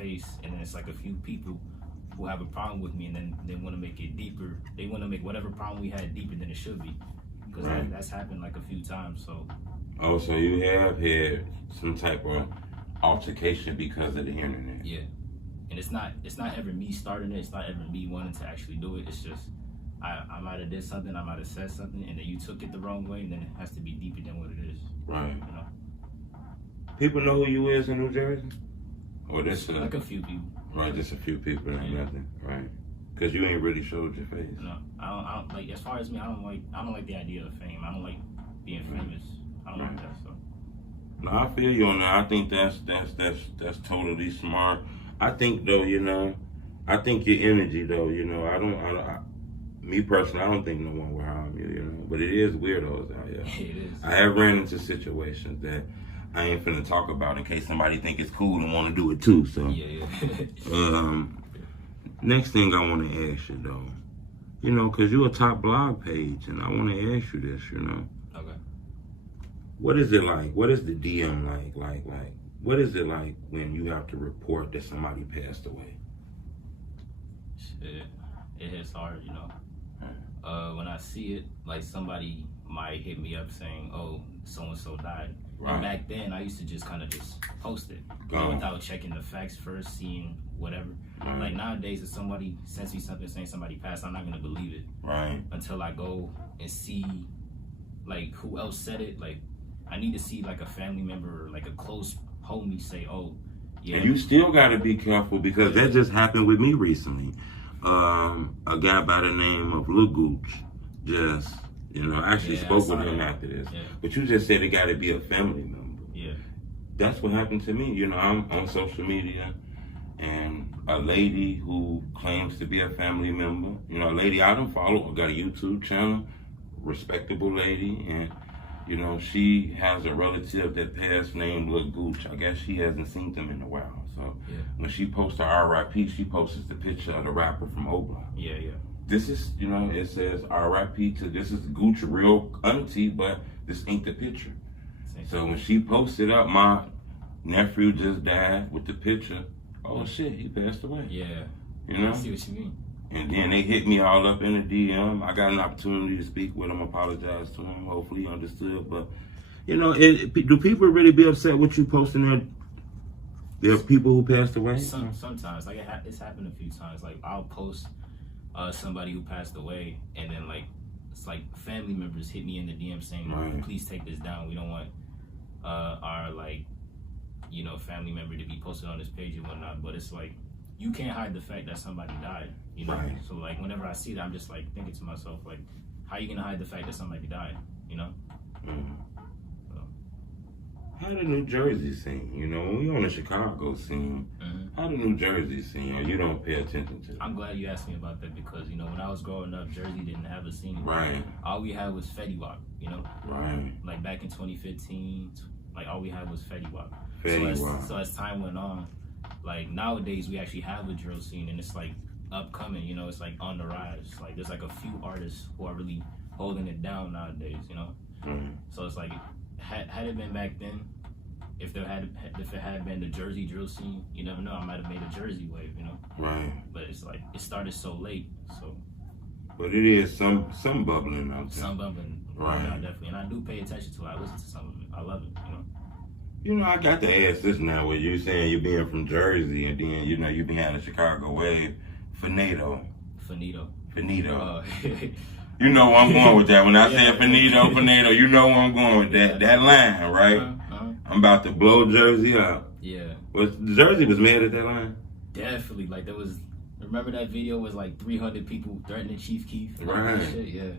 face, and then it's like a few people who have a problem with me, and then they want to make it deeper. They want to make whatever problem we had deeper than it should be, because that's happened like a few times. So. Oh, so you have had some type of altercation because of the internet. Yeah, and it's not ever me starting it. It's not ever me wanting to actually do it. It's just I might have did something, I might have said something, and then you took it the wrong way, and then it has to be deeper than what it is. Right. You know. People know who you is in New Jersey, or this like a few people. Right, just a few people and nothing. Right. Because you ain't really showed your face. No, I don't like. As far as me, I don't like the idea of fame. I don't like being famous. I don't like that. So. No, I feel you on that. I think that's totally smart. I think though, I think your energy though, me personally, I don't think no one will harm you, But it is weirdos out here. It is. I have ran into situations that I ain't finna talk about in case somebody think it's cool and want to do it too. So yeah. Next thing I want to ask you though, because you're a top blog page, and I want to ask you this, Okay. What is it like? What is the DM like? Like, what is it like when you have to report that somebody passed away? Shit, it hits hard, When I see it, like somebody might hit me up saying, "Oh, so and so died." Right. And back then, I used to just kind of just post it, without checking the facts first, seeing whatever. Right. Like nowadays, if somebody sends me something saying somebody passed, I'm not gonna believe it. Right. Until I go and see, like, who else said it. Like, I need to see like a family member or like a close homie say, "Oh, yeah." And you still got to be careful because that just happened with me recently. A guy by the name of Lil Gooch just, I actually spoke with him after this. Yeah. But you just said it got to be a family member. Yeah. That's what happened to me. I'm on social media, and a lady who claims to be a family member, a lady I don't follow, got a YouTube channel, respectable lady, and she has a relative that passed named Lil Gooch. I guess she hasn't seen them in a while. So when she posts her RIP, she posts the picture of the rapper from O-Block. Yeah. This is, it says RIP to, this is Gooch real auntie, but this ain't the picture. So when she posted up, my nephew just died with the picture. Oh shit, he passed away. Yeah. I see what you mean. And then they hit me all up in the DM. I got an opportunity to speak with him, apologize to him. Hopefully he understood. But, do people really be upset with you posting that there are people who passed away? Sometimes. Like, it's happened a few times. Like, I'll post somebody who passed away, and then, like, it's like family members hit me in the DM saying, please take this down. We don't want our, like, family member to be posted on this page and whatnot. But it's like, you can't hide the fact that somebody died, Right. So like whenever I see that, I'm just like thinking to myself, like, how you gonna hide the fact that somebody died, Mm-hmm. So. How the New Jersey scene, when we on the Chicago scene, how the New Jersey scene, or you don't pay attention to it? I'm glad you asked me about that because, when I was growing up, Jersey didn't have a scene. Right. All we had was Fetty Wap, Right. Like back in 2015, like all we had was Fetty Wap. So as time went on, like nowadays we actually have a drill scene and it's like upcoming, it's like on the rise. Like there's like a few artists who are really holding it down nowadays, So it's like had it been back then, if it had been the Jersey drill scene, you never know, I might have made a Jersey wave, Right. But it's like it started so late, so. But it is some bubbling out there. Some bubbling, right? Now, definitely, and I do pay attention to it. I listen to some of it. I love it, I got to ask this now where you saying you're being from Jersey and then, you behind the Chicago wave. Finito. You know where I'm going with that. When I say Finito, you know where I'm going with that. That line, right? I'm about to blow Jersey up. Yeah. Jersey was mad at that line? Definitely. Like there was, remember that video was like 300 people threatening Chief Keef? Right. Shit?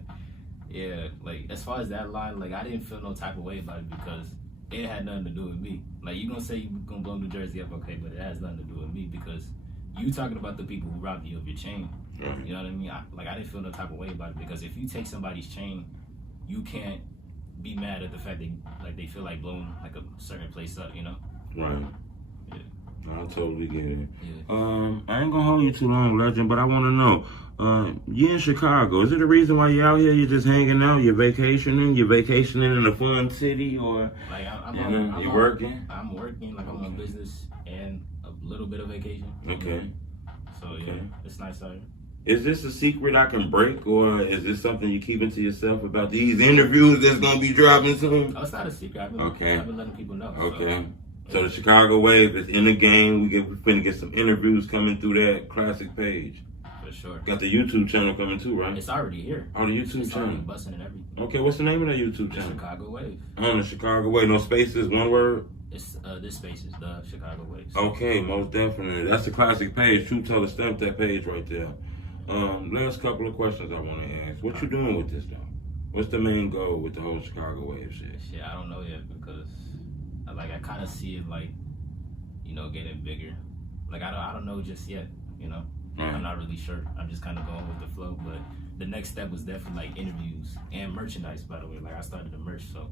Yeah. Like as far as that line, like I didn't feel no type of way about it because it had nothing to do with me. Like, you gonna say you gonna blow New Jersey up, okay, but it has nothing to do with me because you talking about the people who robbed you of your chain. Right. You know what I mean? I didn't feel no type of way about it because if you take somebody's chain, you can't be mad at the fact that they feel like blowing like a certain place up, Right. Yeah. I totally get it. Yeah. I ain't gonna hold you too long, Legend, but I want to know. You in Chicago. Is it a reason why you out here? You just hanging out? You're vacationing? You're vacationing in a fun city, or like you working? I'm working. Like I'm a business and little bit of vacation. Okay. So yeah, it's nice out here. Is this a secret I can break, or is this something you're keeping to yourself about these interviews that's gonna be dropping soon? Oh, it's not a secret. I've been letting people know. Okay. So the Chicago Wave is in the game. We're finna get some interviews coming through that classic page. For sure. Got the YouTube channel coming too, right? It's already here. Oh, the YouTube it's channel. Already busting and everything. Okay, what's the name of that YouTube channel? Chicago Wave. On the Chicago Wave, no spaces, one word? It's this space is the Chicago Wave. Okay, most definitely. That's the classic page. True Teller, stamp that page right there. Last couple of questions I want to ask. What you doing with this though? What's the main goal with the whole Chicago Wave shit? Shit, I don't know yet because I kind of see it like, you know, getting bigger. Like I don't know just yet, you know. Right. I'm not really sure. I'm just kind of going with the flow. But the next step was definitely like interviews and merchandise. By the way, like I started the merch, so.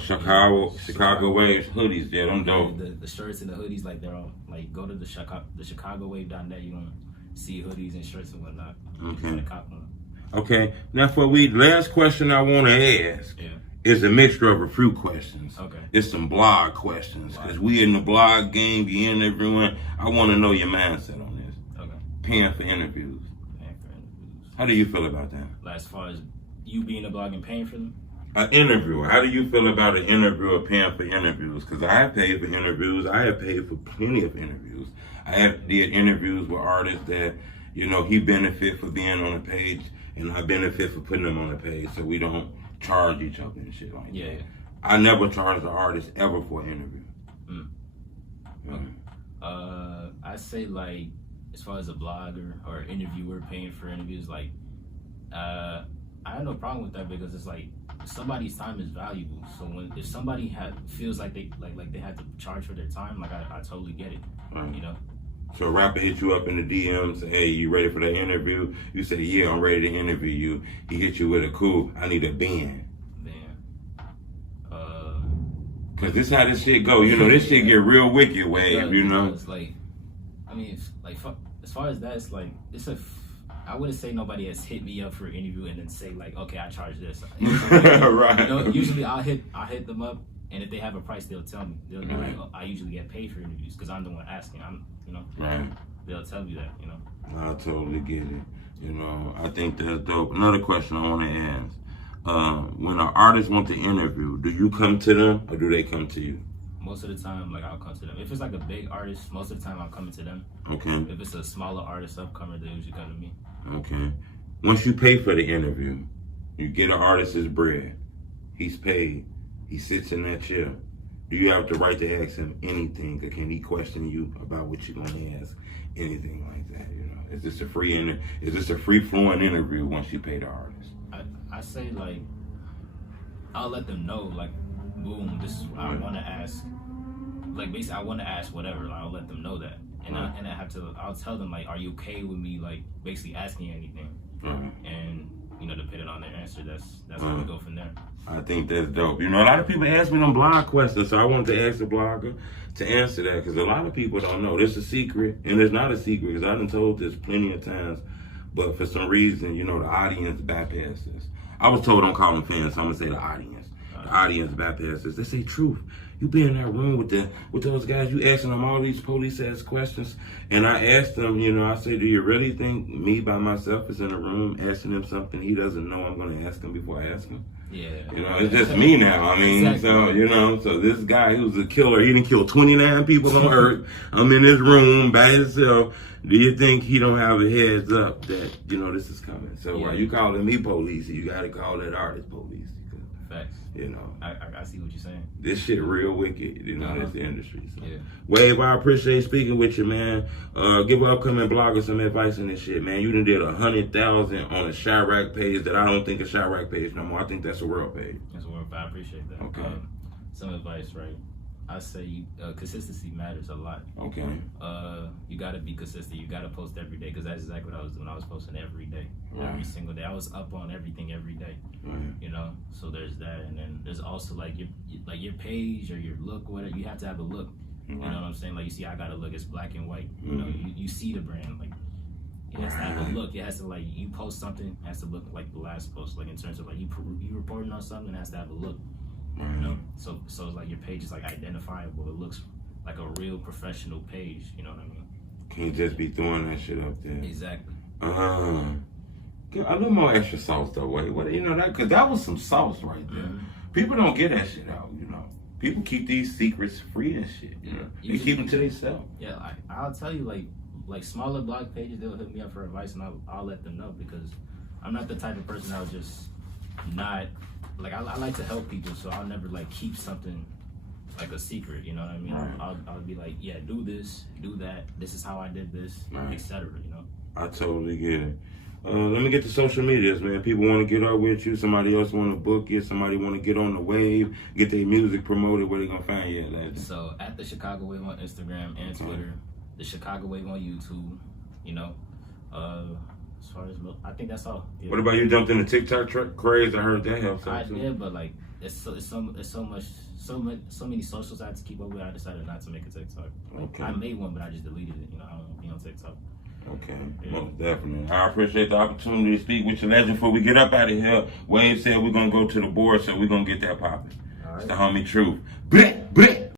Chicago Waves hoodies, yeah, them dope. The shirts and the hoodies, like they're all like go to the ChicagoWave.net. You gonna see hoodies and shirts and whatnot. Okay. Okay. Now for last question I want to ask. Yeah. It's a mixture of a few questions. Okay. It's some blog questions. Because we in the blog game, you in everyone. I want to know your mindset on this. Okay. Paying for interviews. How do you feel about that? Like as far as you being a blog and paying for them? An interview. How do you feel about an interviewer paying for interviews? Because I have paid for interviews. I have paid for plenty of interviews. I have did interviews with artists that, you know, he benefit for being on the page and I benefit for putting them on the page, so we don't charge each other and shit like that. Yeah. I never charged an artist ever for an interview. Okay. I say like as far as a blogger or interviewer paying for interviews, like I have no problem with that because it's like somebody's time is valuable. So if somebody feels like they have to charge for their time, like I totally get it. Right. You know. So a rapper hit you up in the DMs, say, hey, you ready for that interview? You say, yeah, I'm ready to interview you. He hit you with a cool, I need a band. Cause this how this shit go. You know, this shit get real wicked, Wave, you know? It's like, I mean, as far as that, it's like, I wouldn't say nobody has hit me up for an interview and then say like, okay, I charge this. Right. You know, usually I'll hit them up, and if they have a price, they'll tell me. They'll be like, oh, I usually get paid for interviews because I'm the one asking. You know. Right. They'll tell me that, you know. I totally get it. You know, I think that's dope. Another question I want to ask. When an artist wants to interview, do you come to them or do they come to you? Most of the time, like I'll come to them. If it's like a big artist, most of the time I'm coming to them. Okay. If it's a smaller artist, upcomer, they usually come to me. Okay. Once you pay for the interview, you get an artist's bread. He's paid. He sits in that chair. Do you have the right to ask him anything, or can he question you about what you're gonna ask? Anything like that, you know? Is this a free flowing interview once you pay the artist? I say like I'll let them know like, boom, this is what I want to ask. Like basically, I want to ask whatever. I'll let them know that, and I'll tell them like, are you okay with me like basically asking you anything? And you know, depending on their answer, that's how we go from there. I think that's dope. You know, a lot of people ask me them blog questions, so I wanted to ask the blogger to answer that because a lot of people don't know. This is a secret, and it's not a secret because I've been told this plenty of times, but for some reason, you know, the audience bypasses this. I was told don't call them fans, so I'm gonna say the audience. The audience bypasses this. They say, truth. You be in that room with those guys, you asking them all these police-ass questions. And I asked them, you know, I say, do you really think me by myself is in a room asking him something he doesn't know I'm going to ask him before I ask him? Yeah. You know, it's just me now. I mean, exactly. So, you know, so this guy who's a killer, he done killed 29 people on Earth. I'm in this room by himself. Do you think he don't have a heads up that, you know, this is coming? So while you calling me police, you got to call that artist police. Facts. You know, I see what you're saying. This shit real wicked, you know, it's the industry. So. Yeah. Wave, I appreciate speaking with you, man. Give an upcoming blogger some advice in this shit, man. You done did 100,000 on a Chirac page that I don't think a Chirac page no more. I think that's a world page. That's a world page. I appreciate that. Okay. Some advice, right? I say consistency matters a lot. Okay. You gotta be consistent. You gotta post every day because that's exactly what I was doing. I was posting every day, every single day. I was up on everything every day. You know. So there's that, and then there's also like your page or your look, whatever. You have to have a look. You know what I'm saying? Like you see, I got a look. It's black and white. You know, you see the brand. Like it has to have a look. It has to like you post something. It has to look like the last post. Like in terms of like you reporting on something. It has to have a look. You know, so it's like your page is like identifiable. It looks like a real professional page. You know what I mean? Can't just be throwing that shit up there. Exactly. A little more extra sauce though, what you know that because that was some sauce right there. People don't get that shit out, you know. People keep these secrets free and shit, you know. They keep them to themselves. Yeah, I'll tell you, like smaller blog pages, they'll hit me up for advice, and I'll let them know because I'm not the type of person that'll just not like I like to help people, so I'll never like keep something like a secret, you know what I mean? Right. I'll be like, yeah, do this, do that. This is how I did this, etc. You know. I totally get it. Let me get to social medias, man. People want to get up with you. Somebody else want to book you. Somebody want to get on the wave, get their music promoted. Where they gonna find you at, Legend? So at the Chicago Wave on Instagram and Twitter, the Chicago Wave on YouTube. You know, as far as I think that's all. Yeah. What about you? Jumped in the TikTok craze? I heard that helps. I did, but like it's so many socials I had to keep up with. I decided not to make a TikTok. Okay. I made one, but I just deleted it. You know, I don't be on TikTok. Okay, most definitely. I appreciate the opportunity to speak with you, Legend. Before we get up out of here, Wave said we're going to go to the board, so we're going to get that popping. Right. It's the homie Truth. Bleh, bleh.